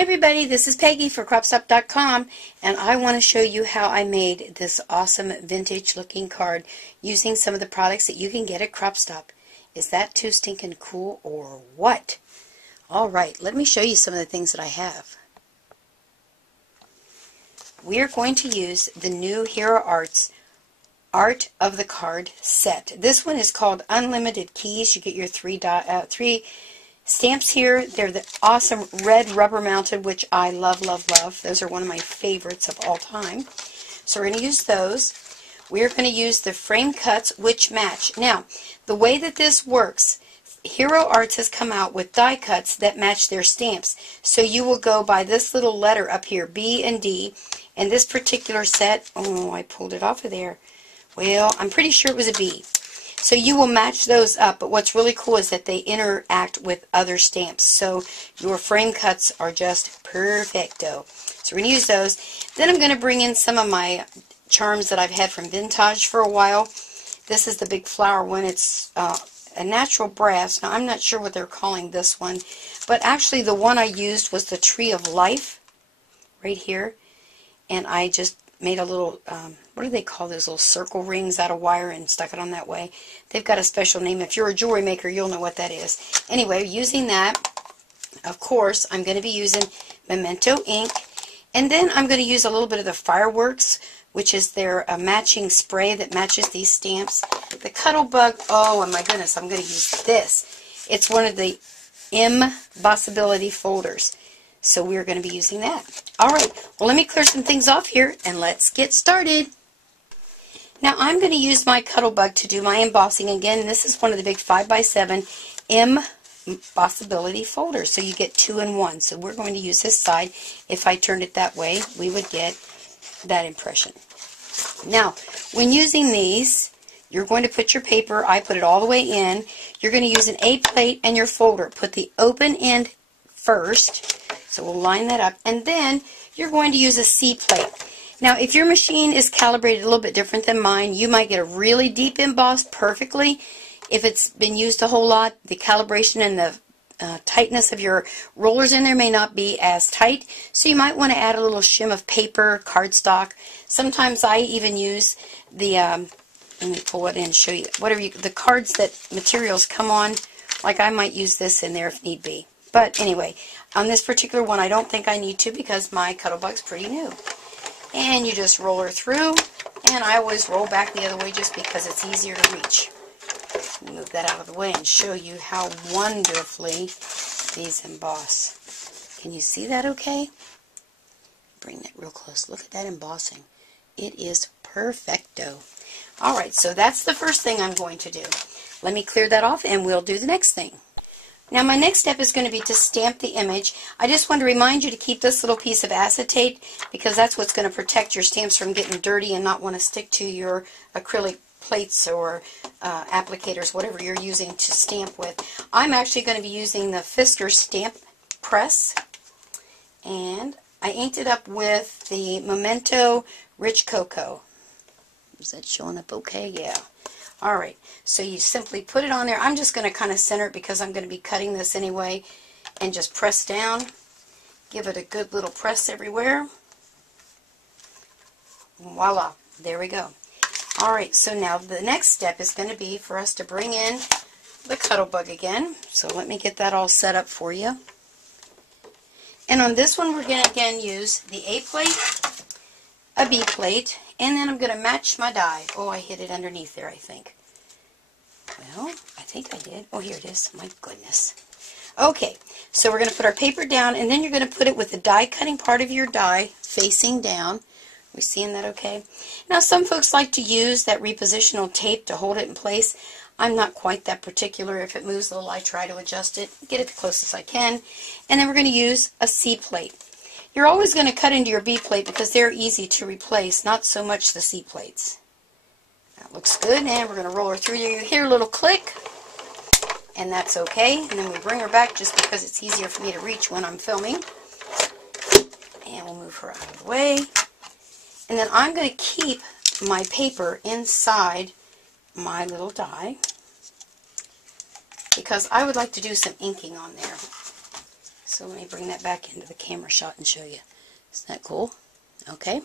Hi everybody, this is Peggy for CropStop.com, and I want to show you how I made this awesome vintage looking card using some of the products that you can get at CropStop. Is that too stinking cool or what? Alright, let me show you some of the things that I have. We are going to use the new Hero Arts Art of the Card set. This one is called Unlimited Keys. You get your three stamps here. They're the awesome red rubber mounted, which I love, love, love. Those are one of my favorites of all time. So we're going to use those. We're going to use the frame cuts, which match. Now, the way that this works, Hero Arts has come out with die cuts that match their stamps. So you will go by this little letter up here, B and D, and this particular set, oh, I pulled it off of there. Well, I'm pretty sure it was a B. So you will match those up, but what's really cool is that they interact with other stamps. So your frame cuts are just perfecto. So we're going to use those. Then I'm going to bring in some of my charms that I've had from Vintage for a while. This is the big flower one. It's a natural brass. Now I'm not sure what they're calling this one, but actually the one I used was the Tree of Life right here. And I just made a little, what do they call those little circle rings out of wire and stuck it on that way. They've got a special name. If you're a jewelry maker, you'll know what that is. Anyway, using that, of course, I'm going to be using Memento Ink. And then I'm going to use a little bit of the Fireworks, which is their matching spray that matches these stamps. The Cutlebug, oh my goodness, I'm going to use this. It's one of the M-Bossability folders. So we're going to be using that. Alright, well let me clear some things off here and let's get started. Now I'm going to use my Cutlebug to do my embossing. Again, this is one of the big 5x7 M-Bossability folders. So you get 2 in 1. So we're going to use this side. If I turned it that way, we would get that impression. Now, when using these, you're going to put your paper, I put it all the way in. You're going to use an A plate and your folder. Put the open end first. So we'll line that up, and then you're going to use a C plate. Now, if your machine is calibrated a little bit different than mine, you might get a really deep emboss perfectly. If it's been used a whole lot, the calibration and the tightness of your rollers in there may not be as tight, so you might want to add a little shim of paper, cardstock. Sometimes I even use the, let me pull it in and show you, the cards that materials come on, like I might use this in there if need be. But anyway, on this particular one, I don't think I need to because my Cutlebug's pretty new. And you just roll her through, and I always roll back the other way just because it's easier to reach. Move that out of the way and show you how wonderfully these emboss. Can you see that okay? Bring that real close. Look at that embossing. It is perfecto. Alright, so that's the first thing I'm going to do. Let me clear that off and we'll do the next thing. Now my next step is going to be to stamp the image. I just want to remind you to keep this little piece of acetate because that's what's going to protect your stamps from getting dirty and not want to stick to your acrylic plates or applicators, whatever you're using to stamp with. I'm actually going to be using the Fisker stamp press, and I inked it up with the Memento Rich Cocoa. Is that showing up okay? Yeah. Alright, so you simply put it on there. I'm just going to kind of center it because I'm going to be cutting this anyway, and just press down. Give it a good little press everywhere. Voila, there we go. Alright, so now the next step is going to be for us to bring in the Cutlebug again. So let me get that all set up for you. And on this one we're going to again use the A plate, a B plate, and then I'm going to match my die. Oh, I hit it underneath there, I think. Well, I think I did. Oh, here it is. My goodness. Okay, so we're going to put our paper down, and then you're going to put it with the die cutting part of your die facing down. We seeing that okay? Now, some folks like to use that repositional tape to hold it in place. I'm not quite that particular. If it moves a little, I try to adjust it, get it the closest I can. And then we're going to use a C plate. You're always going to cut into your B plate because they're easy to replace, not so much the C plates. That looks good, and we're going to roll her through. You hear a little click, and that's okay. And then we bring her back just because it's easier for me to reach when I'm filming. And we'll move her out of the way. And then I'm going to keep my paper inside my little die because I would like to do some inking on there. So let me bring that back into the camera shot and show you. Isn't that cool? Okay.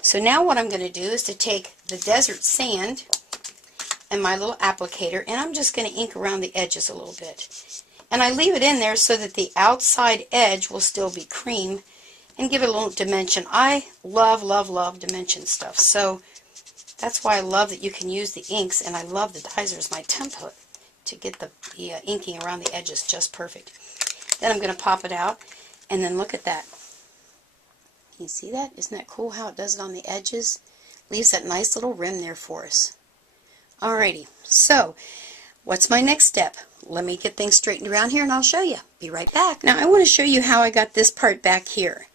So now what I'm going to do is to take the desert sand and my little applicator, and I'm just going to ink around the edges a little bit. And I leave it in there so that the outside edge will still be cream and give it a little dimension. I love, love, love dimension stuff. So that's why I love that you can use the inks, and I love the Daubers as my template to get the inking around the edges just perfect. Then I'm going to pop it out, and then look at that. Can you see that? Isn't that cool how it does it on the edges? Leaves that nice little rim there for us. Alrighty, so what's my next step? Let me get things straightened around here and I'll show you. Be right back. Now I want to show you how I got this part back here.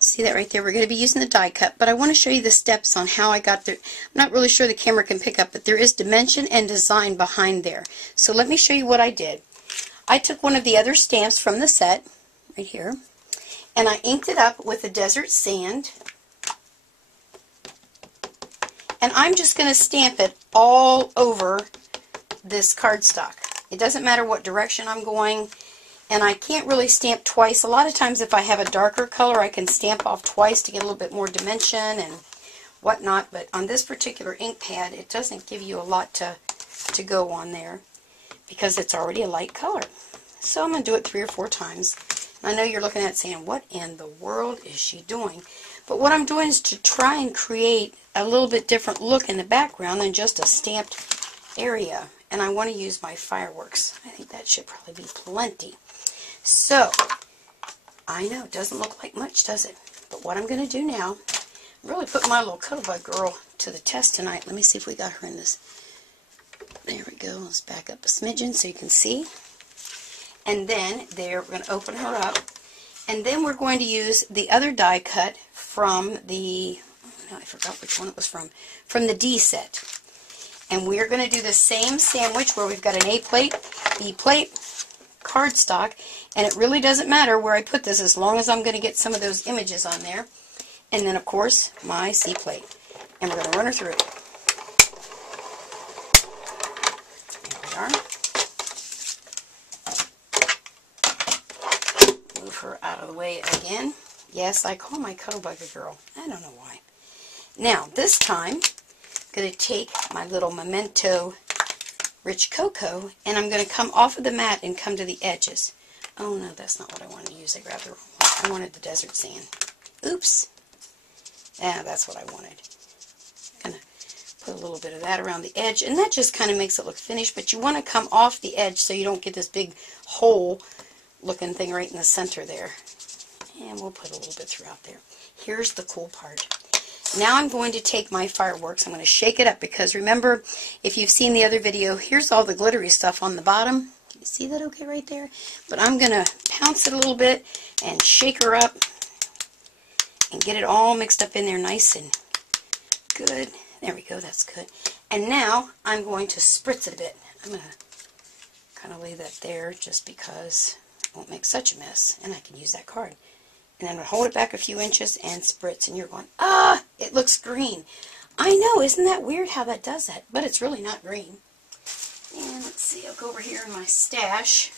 See that right there? We're going to be using the die cut, but I want to show you the steps on how I got there. I'm not really sure the camera can pick up, but there is dimension and design behind there. So let me show you what I did. I took one of the other stamps from the set, right here, and I inked it up with the desert sand. And I'm just going to stamp it all over this cardstock. It doesn't matter what direction I'm going, and I can't really stamp twice. A lot of times if I have a darker color, I can stamp off twice to get a little bit more dimension and whatnot, but on this particular ink pad, it doesn't give you a lot to go on there because it's already a light color. So I'm going to do it 3 or 4 times. And I know you're looking at it saying, what in the world is she doing? But what I'm doing is to try and create a little bit different look in the background than just a stamped area. And I want to use my fireworks. I think that should probably be plenty. So, I know, it doesn't look like much, does it? But what I'm going to do now, I'm really putting my little Cutlebug girl to the test tonight. Let me see if we got her in this. There we go. Let's back up a smidgen so you can see. And then there, we're going to open her up. And then we're going to use the other die cut from the, oh, I forgot which one it was from the D set. And we're going to do the same sandwich where we've got an A plate, B plate, cardstock, and it really doesn't matter where I put this as long as I'm going to get some of those images on there. And then, of course, my C plate. And we're going to run her through. There we are. Move her out of the way again. Yes, I call my Cutlebug a girl. I don't know why. Now, this time, I'm going to take my little Memento Rich Cocoa, and I'm going to come off of the mat and come to the edges. Oh no, that's not what I wanted to use. I grabbed the wrong one. I wanted the desert sand. Oops. Yeah, that's what I wanted. I'm going to put a little bit of that around the edge, and that just kind of makes it look finished, but you want to come off the edge so you don't get this big hole looking thing right in the center there. And we'll put a little bit throughout there. Here's the cool part. Now I'm going to take my fireworks. I'm going to shake it up because remember, if you've seen the other video, here's all the glittery stuff on the bottom. Can you see that okay right there? But I'm going to pounce it a little bit and shake her up and get it all mixed up in there nice and good. There we go, that's good. And now I'm going to spritz it a bit. I'm going to kind of leave that there just because it won't make such a mess, and I can use that card. And I'm going to hold it back a few inches and spritz, and you're going, ah, it looks green. I know, isn't that weird how that does that? But it's really not green. And let's see, I'll go over here in my stash,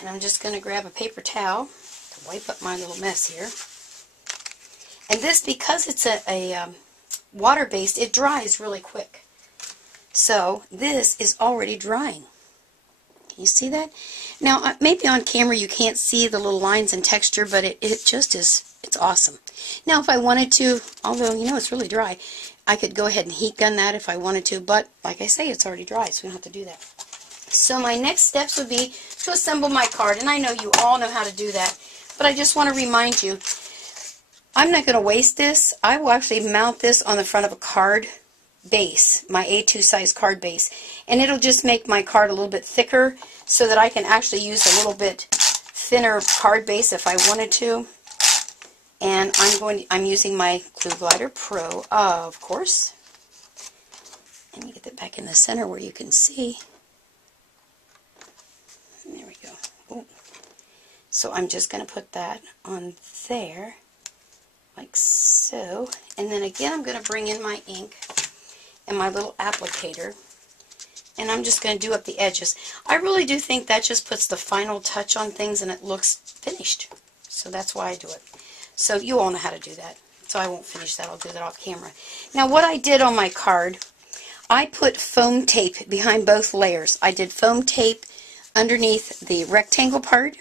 and I'm just going to grab a paper towel to wipe up my little mess here. And this, because it's a water-based, it dries really quick. So this is already drying. Can you see that? Now, maybe on camera you can't see the little lines and texture, but it just is, it's awesome. Now, if I wanted to, although, you know, it's really dry, I could go ahead and heat gun that if I wanted to, but like I say, it's already dry, so we don't have to do that. So my next steps would be to assemble my card, and I know you all know how to do that, but I just want to remind you, I'm not going to waste this. I will actually mount this on the front of a card base, my A2 size card base, and it'll just make my card a little bit thicker so that I can actually use a little bit thinner card base if I wanted to. And I'm using my Glue Glider Pro, of course. And you get that back in the center where you can see. And there we go. Ooh. So I'm just going to put that on there, like so. And then again, I'm going to bring in my ink and my little applicator And I'm just going to do up the edges. I really do think that just puts the final touch on things and it looks finished. So that's why I do it. So you all know how to do that. So I won't finish that. I'll do that off camera. Now what I did on my card, I put foam tape behind both layers. I did foam tape underneath the rectangle part,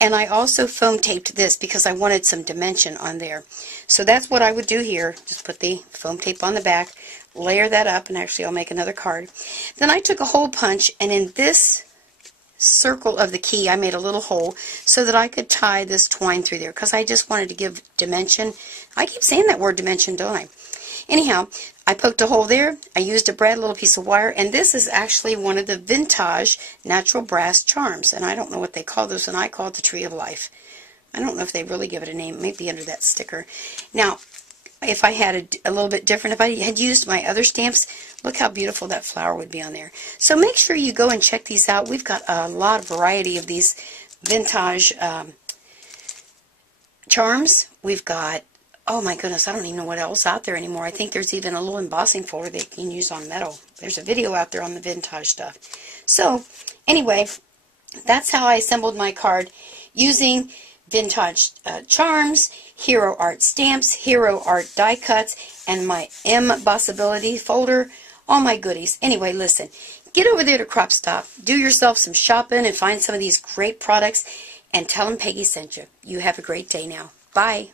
and I also foam taped this because I wanted some dimension on there. So that's what I would do here. Just put the foam tape on the back, layer that up, and actually I'll make another card. Then I took a hole punch, and in this circle of the key I made a little hole so that I could tie this twine through there because I just wanted to give dimension. I keep saying that word dimension, don't I? Anyhow, I poked a hole there, I used a brad little piece of wire, and this is actually one of the vintage natural brass charms, and I don't know what they call this, and I call it the Tree of Life. I don't know if they really give it a name. It may be under that sticker. Now, if I had a little bit different, if I had used my other stamps, look how beautiful that flower would be on there. So make sure you go and check these out. We've got a lot of variety of these vintage charms. We've got, oh my goodness, I don't even know what else out there anymore. I think there's even a little embossing folder that you can use on metal. There's a video out there on the vintage stuff. So, anyway, that's how I assembled my card using vintage charms, Hero Art stamps, Hero Art die cuts, and my M-Bossability folder. All my goodies. Anyway, listen, get over there to CropStop, do yourself some shopping, and find some of these great products, and tell them Peggy sent you. You have a great day now. Bye.